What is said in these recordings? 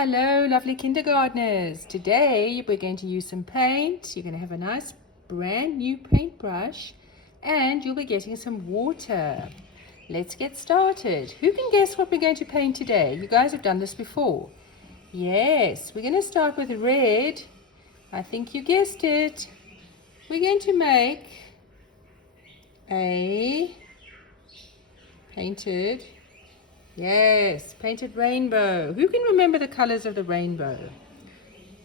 Hello, lovely kindergartners. Today we're going to use some paint. You're going to have a nice brand new paintbrush and you'll be getting some water. Let's get started. Who can guess what we're going to paint today? You guys have done this before. Yes, we're going to start with red. I think you guessed it. We're going to make a painted rainbow. Who can remember the colors of the rainbow?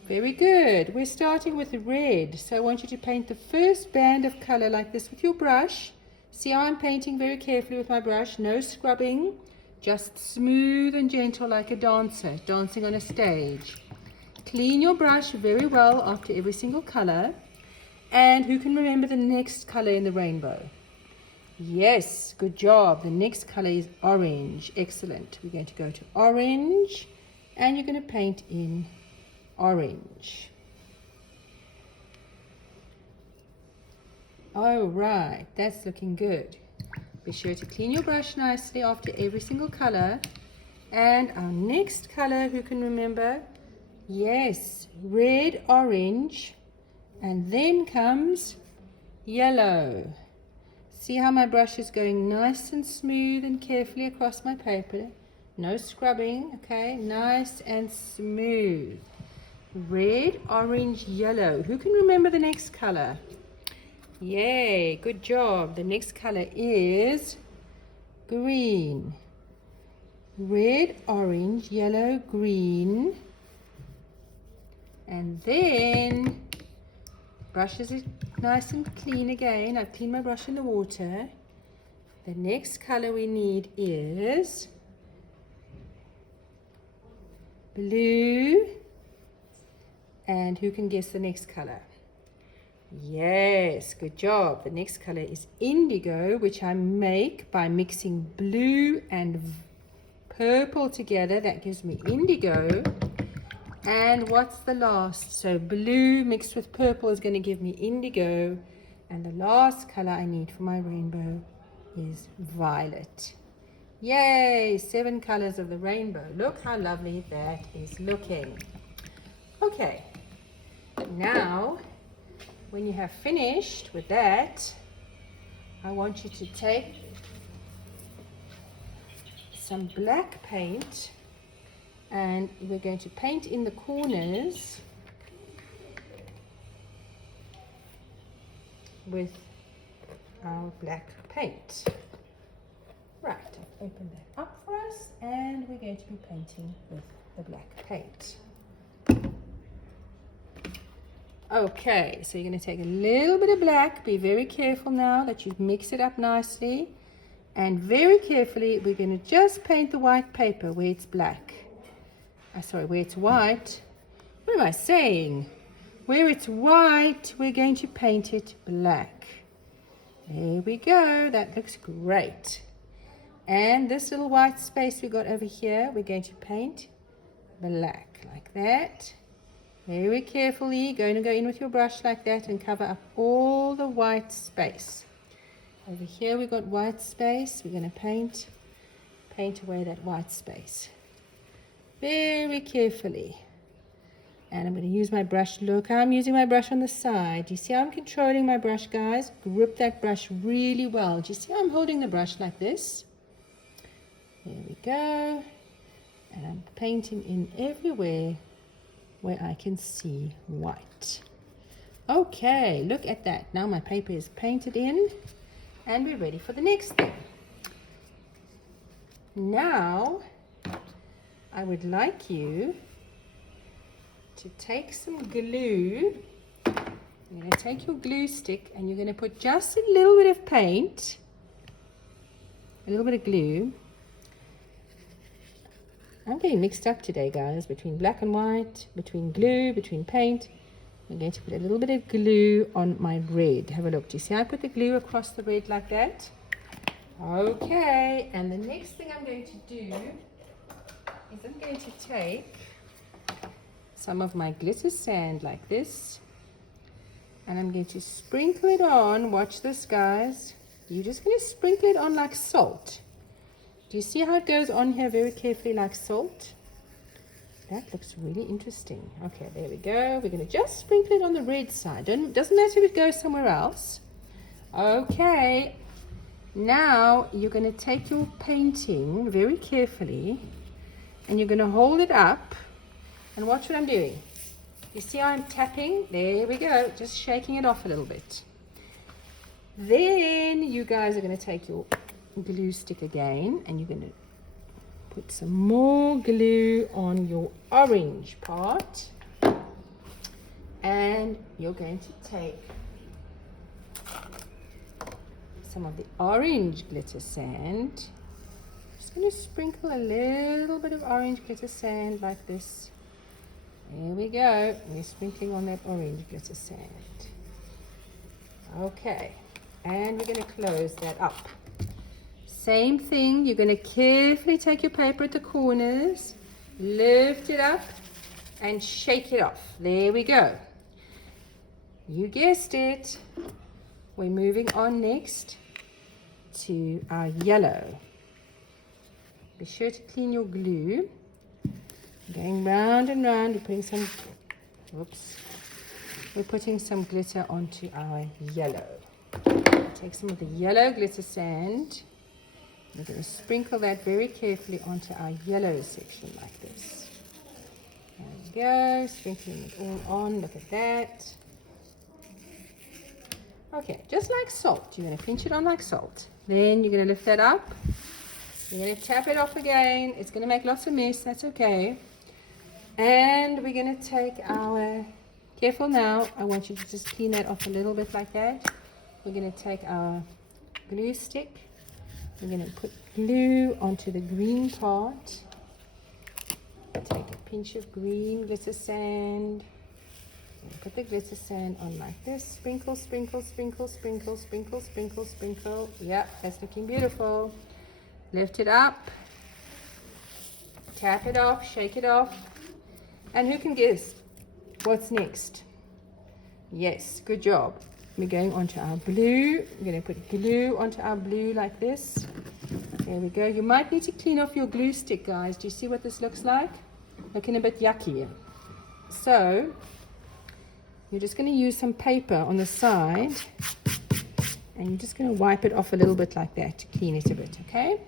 Very good. We're starting with red. So I want you to paint the first band of color like this with your brush. See how I'm painting very carefully with my brush. No scrubbing. Just smooth and gentle like a dancer dancing on a stage. Clean your brush very well after every single color. And who can remember the next color in the rainbow? Yes, good job. The next color is orange. Excellent. We're going to go to orange and you're going to paint in orange. All right, that's looking good. Be sure to clean your brush nicely after every single color. And our next color, who can remember? Yes, red, orange, and then comes yellow. See how my brush is going nice and smooth and carefully across my paper. No scrubbing, okay? Nice and smooth. Red, orange, yellow. Who can remember the next color? Yay, good job. The next color is green. Red, orange, yellow, green. And then brushes it nice and clean again. I've cleaned my brush in the water. The next color we need is blue. And who can guess the next color? Yes, good job. The next color is indigo, which I make by mixing blue and purple together. That gives me indigo. And what's the last? So blue mixed with purple is going to give me indigo. And the last color I need for my rainbow is violet. Yay! 7 colors of the rainbow. Look how lovely that is looking. Okay. Now, when you have finished with that, I want you to take some black paint. And we're going to paint in the corners with our black paint. Right, I've opened that up for us and we're going to be painting with the black paint. Okay, so you're going to take a little bit of black. Be very careful now that you mix it up nicely. And very carefully, we're going to just paint the white paper where it's black. Where it's white. What am I saying? Where it's white, we're going to paint it black. There we go. That looks great. And this little white space we got over here, we're going to paint black like that. Very carefully, going to go in with your brush like that and cover up all the white space. Over here we got white space. We're going to paint away that white space. Very carefully. And I'm going to use my brush. Look how I'm using my brush on the side. Do you see how I'm controlling my brush, guys? Grip that brush really well. Do you see how I'm holding the brush like this? There we go. And I'm painting in everywhere where I can see white. Okay, look at that. Now my paper is painted in and we're ready for the next thing. Now, I would like you to take some glue. You're going to take your glue stick and you're going to put just a little bit of paint, a little bit of glue. I'm getting mixed up today, guys, between black and white, between glue, between paint. I'm going to put a little bit of glue on my red. Have a look. Do you see I put the glue across the red like that? Okay, and the next thing I'm going to do is I'm going to take some of my glitter sand like this and I'm going to sprinkle it on. Watch this, guys. You're just going to sprinkle it on like salt. Do you see how it goes on here very carefully like salt? that looks really interesting. Okay, there we go. We're going to just sprinkle it on the red side. Doesn't matter if it goes somewhere else. Okay, now you're going to take your painting very carefully and you're going to hold it up and watch what I'm doing. You see how I'm tapping? There we go, just shaking it off a little bit. Then you guys are going to take your glue stick again and you're going to put some more glue on your orange part, and you're going to take some of the orange glitter sand. Just going to sprinkle a little bit of orange glitter sand like this. There we go. We're sprinkling on that orange glitter sand. Okay, and we're going to close that up. Same thing, you're going to carefully take your paper at the corners, lift it up and shake it off. There we go. You guessed it. We're moving on next to our yellow. Be sure to clean your glue. Going round and round, we're putting some glitter onto our yellow. Take some of the yellow glitter sand. We're going to sprinkle that very carefully onto our yellow section like this. There we go, sprinkling it all on, look at that. Okay, just like salt, you're going to pinch it on like salt. Then you're going to lift that up. You're going to tap it off again. It's going to make lots of mess, that's okay. And we're going to take our, careful now, I want you to just clean that off a little bit like that. We're going to take our glue stick. We're going to put glue onto the green part. Take a pinch of green glitter sand. Put the glitter sand on like this. Sprinkle, sprinkle, sprinkle, sprinkle, sprinkle, sprinkle, sprinkle. Yep, that's looking beautiful. Lift it up. Tap it off, shake it off. And who can guess what's next? Yes, good job. We're going onto our blue. We're going to put glue onto our blue like this. There we go. You might need to clean off your glue stick, guys. Do you see what this looks like? Looking a bit yucky. So, you're just going to use some paper on the side and you're just going to wipe it off a little bit like that to clean it a bit, okay?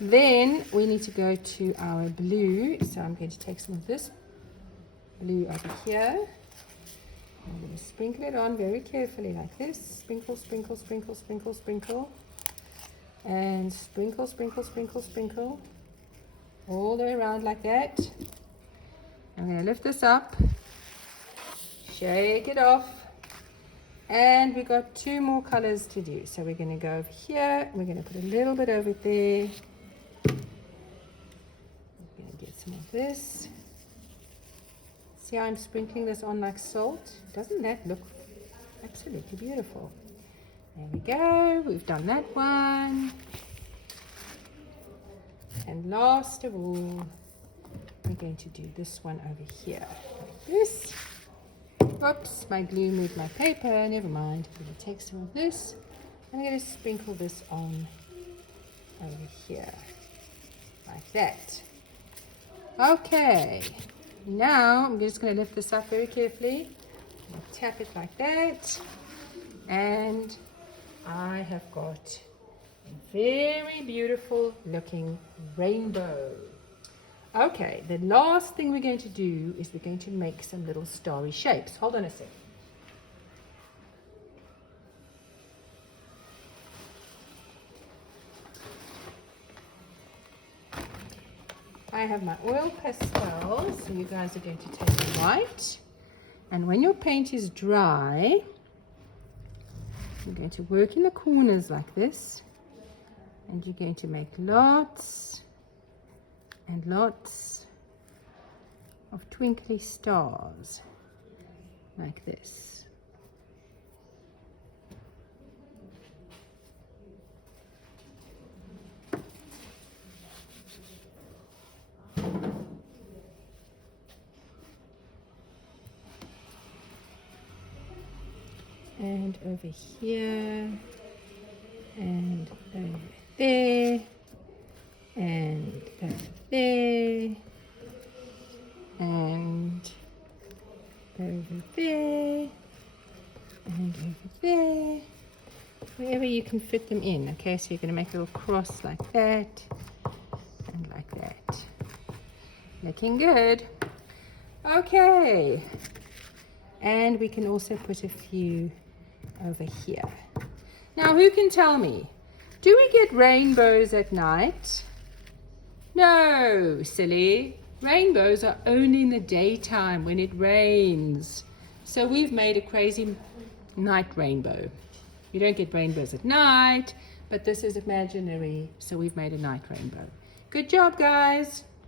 Then we need to go to our blue. So I'm going to take some of this blue over here. I'm going to sprinkle it on very carefully like this. Sprinkle, sprinkle, sprinkle, sprinkle, sprinkle. And sprinkle, sprinkle, sprinkle, sprinkle. All the way around like that. I'm going to lift this up. Shake it off. And we've got two more colors to do. So we're going to go over here. We're going to put a little bit over there. We're going to get some of this. See how I'm sprinkling this on like salt? Doesn't that look absolutely beautiful? There we go. We've done that one. And last of all, we're going to do this one over here. Like this. Whoops, my glue moved my paper. Never mind. I'm going to take some of this. I'm going to sprinkle this on over here. Like that. Okay. Now I'm just going to lift this up very carefully. Tap it like that. And I have got a very beautiful looking rainbow. Okay, the last thing we're going to do is we're going to make some little starry shapes. Hold on a second. I have my oil pastels, so you guys are going to take the white. And when your paint is dry, you're going to work in the corners like this. And you're going to make lots and lots of twinkly stars like this. And over here, and over there, and over there, over there, and over there, wherever you can fit them in. Okay, so you're going to make a little cross like that, and like that. Looking good. Okay, and we can also put a few over here. Now, who can tell me, do we get rainbows at night? No, silly. Rainbows are only in the daytime when it rains. So we've made a crazy night rainbow. You don't get rainbows at night, but this is imaginary, so we've made a night rainbow. Good job, guys.